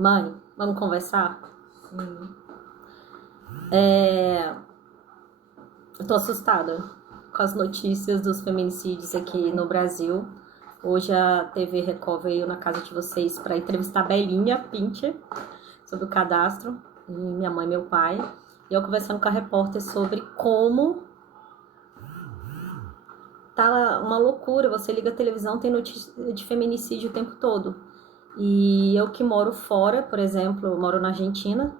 Mãe, vamos conversar? Sim. Eu tô assustada com as notícias dos feminicídios aqui no Brasil. Hoje a TV Record veio na casa de vocês para entrevistar a Belinha Pincher sobre o cadastro, e minha mãe e meu pai. E eu conversando com a repórter sobre como tá uma loucura. Você liga a televisão, tem notícia de feminicídio o tempo todo. E eu que moro fora, por exemplo, eu moro na Argentina.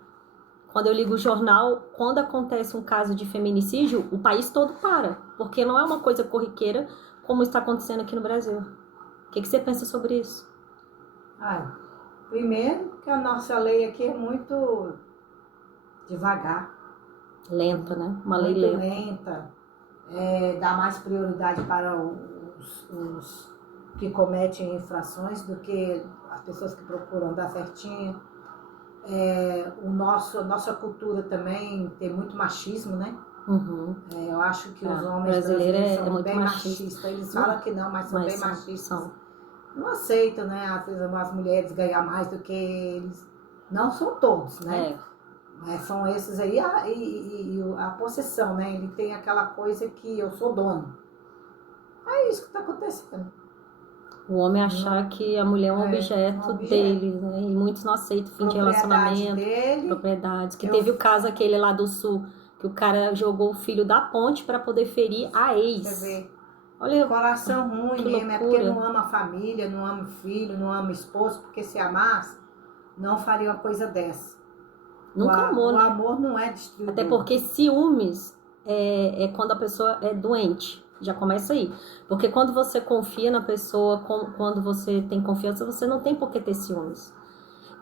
Quando eu ligo o jornal, quando acontece um caso de feminicídio, o país todo para, porque não é uma coisa corriqueira como está acontecendo aqui no Brasil. O que você pensa sobre isso? Primeiro que a nossa lei aqui é muito devagar. Lenta, né? Uma lei muito lenta. Dá mais prioridade para os que cometem infrações do que as pessoas que procuram dar certinho. A nossa cultura também tem muito machismo, né? Uhum. Eu acho que os homens brasileiros são muito bem machista. machistas. Eles falam que não, mas são bem machistas. São. Não aceitam, né? Às vezes as mulheres ganham mais do que eles. Não são todos, né? Mas são esses aí. A possessão, né? Ele tem aquela coisa que eu sou dono. É isso que está acontecendo. O homem achar que a mulher é um objeto dele, né? E muitos não aceitam fim de relacionamento, propriedades. Que teve o caso aquele lá do Sul, que o cara jogou o filho da ponte para poder ferir a ex. Você vê. Olha, coração ruim mesmo, é porque não ama a família, não ama o filho, não ama o esposo, porque se amasse, não faria uma coisa dessa. Nunca amou, né? O amor não é destruidor. Até porque ciúmes é quando a pessoa é doente. Já começa aí. Porque quando você confia na pessoa, quando você tem confiança, você não tem por que ter ciúmes.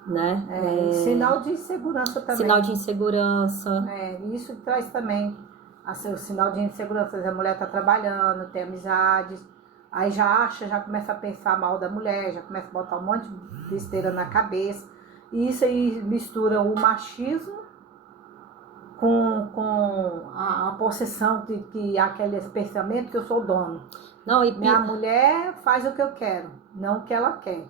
Né? Sinal de insegurança também. Sinal de insegurança. Isso traz também o sinal de insegurança. A mulher está trabalhando, tem amizades, aí já começa a pensar mal da mulher, já começa a botar um monte de besteira na cabeça. E isso aí mistura o machismo com a possessão que aquele pensamento que eu sou dono. Minha mulher faz o que eu quero, não o que ela quer.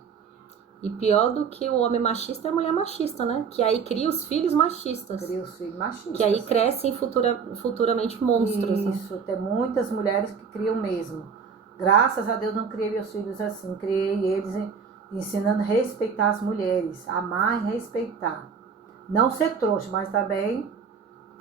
E pior do que o homem machista é a mulher machista, né? Que aí cria os filhos machistas. Que aí crescem futuramente monstros. Isso, né? Tem muitas mulheres que criam mesmo. Graças a Deus não criei meus filhos assim. Criei eles ensinando a respeitar as mulheres. Amar e respeitar. Não ser trouxa, mas também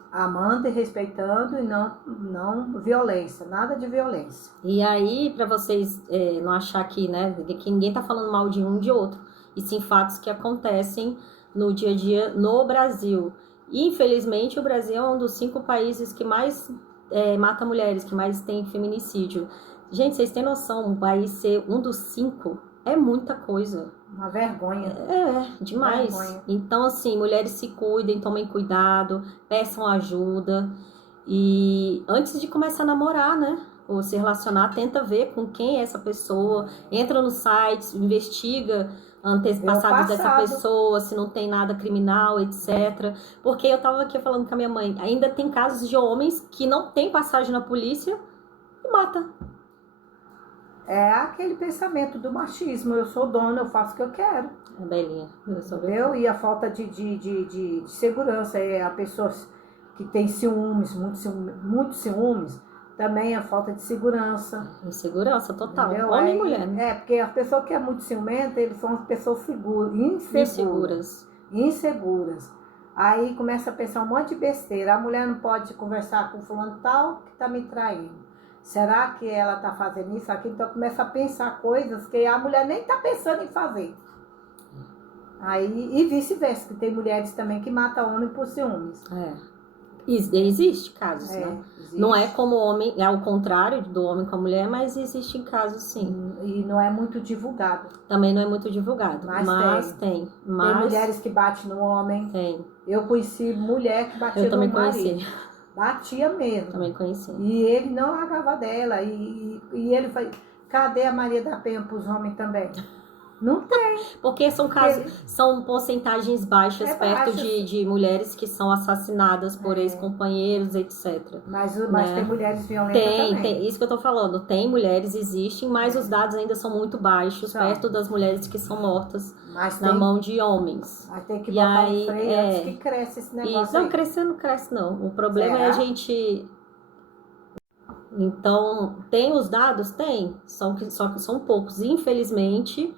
amando e respeitando e não violência. Nada de violência. E aí, para vocês não achar que, né, que ninguém tá falando mal de um de outro. E sim fatos que acontecem no dia a dia no Brasil. E, infelizmente, o Brasil é um dos 5 países que mais mata mulheres, que mais tem feminicídio. Gente, vocês têm noção, um país ser um dos 5 é muita coisa. Uma vergonha. Demais. Vergonha. Então, assim, mulheres se cuidem, tomem cuidado, peçam ajuda. E antes de começar a namorar, né? Ou se relacionar, tenta ver com quem é essa pessoa. Entra no site, investiga passado dessa pessoa, se não tem nada criminal, etc. Porque eu tava aqui falando com a minha mãe, ainda tem casos de homens que não tem passagem na polícia e mata. É aquele pensamento do machismo, eu sou dona, eu faço o que eu quero. Belinha, entendeu? E a falta de segurança, a pessoa que tem ciúmes, muito ciúmes, também a falta de segurança. Insegurança total, entendeu? Homem e mulher. Né? Porque a pessoa que é muito ciumenta, eles são as pessoas inseguras. Aí começa a pensar um monte de besteira. A mulher não pode conversar com fulano tal que tá me traindo. Será que ela tá fazendo isso aqui? Então começa a pensar coisas que a mulher nem tá pensando em fazer. Aí, e vice-versa, que tem mulheres também que matam homem por ciúmes. Existe casos, né? Existe. Não é como o homem, é ao contrário do homem com a mulher, mas existem casos sim. E não é muito divulgado. Também não é muito divulgado, mas tem. Tem mulheres que batem no homem. Tem. Eu conheci mulher que batia no marido. Eu também conheci. Batia mesmo. Também conheci. E ele não largava dela. E ele foi... Cadê a Maria da Penha pros homens também? Não tem. Porque são casos, são porcentagens baixas perto baixo. de mulheres que são assassinadas por ex-companheiros, etc. Mas né? tem mulheres violentas também. Tem, isso que eu tô falando. Tem mulheres, existem, mas os dados ainda são muito baixos perto das mulheres que são mortas na mão de homens. Mas tem que botar um freio antes que cresce esse negócio Não, crescer não cresce, não. O problema é a gente... Então, tem os dados? Tem. Só que são poucos. Infelizmente...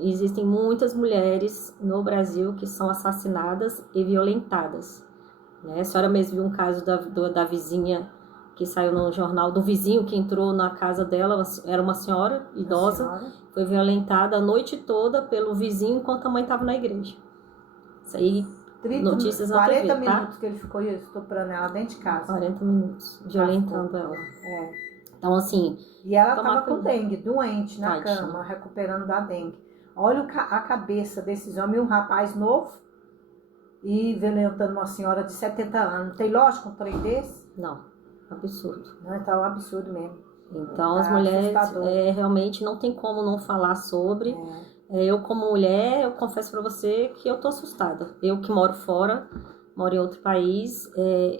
existem muitas mulheres no Brasil que são assassinadas e violentadas. Né? A senhora mesmo viu um caso da vizinha que saiu no jornal, do vizinho que entrou na casa dela, era uma senhora idosa, foi violentada a noite toda pelo vizinho enquanto a mãe estava na igreja. Isso aí, notícias na TV, 40 minutos que ele ficou estuprando ela dentro de casa. 40 minutos, violentando ela. Então, assim... E ela estava com dengue, doente na cama, recuperando da dengue. Olha a cabeça desses homens, um rapaz novo e violentando uma senhora de 70 anos. Tem lógico um trem desse? Não, absurdo. Não, então é um absurdo mesmo. Então, as mulheres realmente não tem como não falar sobre. Eu, como mulher, eu confesso para você que eu tô assustada. Eu que moro fora, moro em outro país,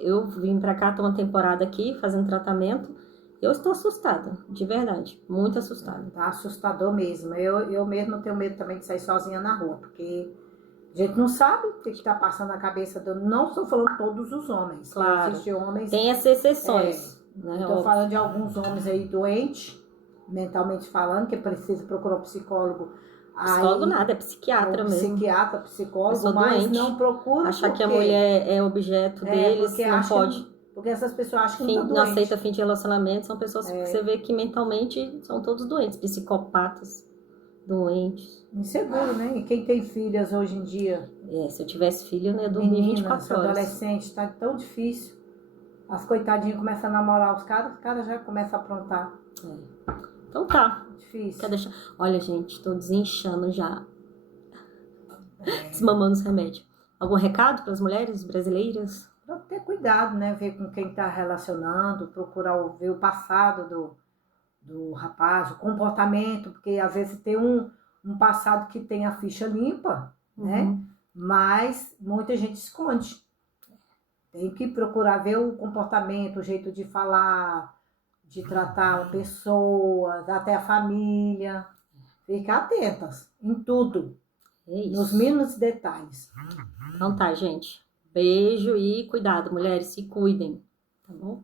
eu vim para cá, tô uma temporada aqui fazendo tratamento. Eu estou assustada, de verdade, muito assustada. Tá assustador mesmo. Eu mesmo tenho medo também de sair sozinha na rua, porque a gente não sabe o que está passando na cabeça do... Não estou falando todos os homens. Claro, existem homens... Tem as exceções. Estou falando de alguns homens aí doentes, mentalmente falando, que precisa procurar um psicólogo. Psicólogo nada, é psiquiatra mesmo. Psiquiatra, psicólogo, mas doente. Não procura. Achar que a mulher é objeto deles, não pode... Porque essas pessoas acham que não aceita fim de relacionamento, são pessoas que você vê que mentalmente são todos doentes, psicopatas, doentes. Inseguro, né? E quem tem filhas hoje em dia? Se eu tivesse filho, eu não ia dormir 24 horas. Adolescente, tá tão difícil. As coitadinhas começam a namorar os caras já começam a aprontar. Então tá. Difícil. Quer deixar... Olha, gente, tô desinchando já. Desmamando os remédios. Algum recado para as mulheres brasileiras? Pra ter cuidado, né? Ver com quem tá relacionando, procurar ver o passado do rapaz, o comportamento, porque às vezes tem um passado que tem a ficha limpa, né? Mas muita gente esconde. Tem que procurar ver o comportamento, o jeito de falar, de tratar pessoas, até a família. Ficar atentas em tudo, nos mínimos detalhes. Então tá, gente. Beijo e cuidado, mulheres, se cuidem, tá bom?